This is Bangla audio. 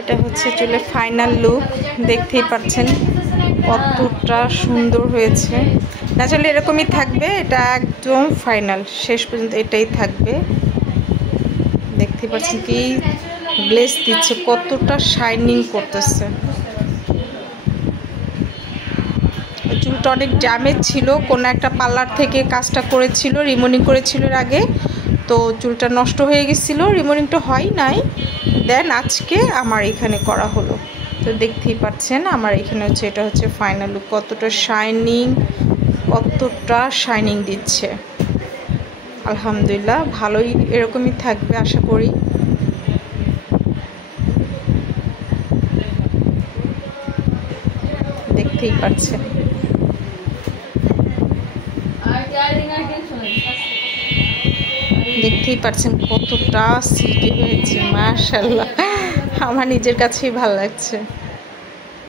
এটা হচ্ছে চুলের ফাইনাল লুক, দেখতেই পাচ্ছেন কতটা সুন্দর হয়েছে। ন্যাচারালি এরকমই থাকবে, এটা একদম ফাইনাল, শেষ পর্যন্ত এটাই থাকবে। দেখতেই পাচ্ছেন কি গ্লেজ দিচ্ছে, কতটা শাইনিং করতেছে। চুলটা অনেক ড্যামেজ ছিল, কোনো একটা পার্লার থেকে কাজটা করেছিল, রিমুভিং করেছিল এর আগে, তো চুলটা নষ্ট হয়ে গেছিলো, রিমুভিংটা হয় নাই, দেন আজকে আমার এখানে করা হলো। তো দেখতেই পাচ্ছেন আমার এখানে হচ্ছে এটা হচ্ছে ফাইনাল লুক, কতটা শাইনিং দিচ্ছে। আলহামদুলিল্লাহ ভালোই এরকমই থাকবে আশা করি। দেখতেই পাচ্ছেন কতটা সিল্কি হয়েছে, মাশাআল্লাহ আমার নিজের কাছেই ভালো লাগছে।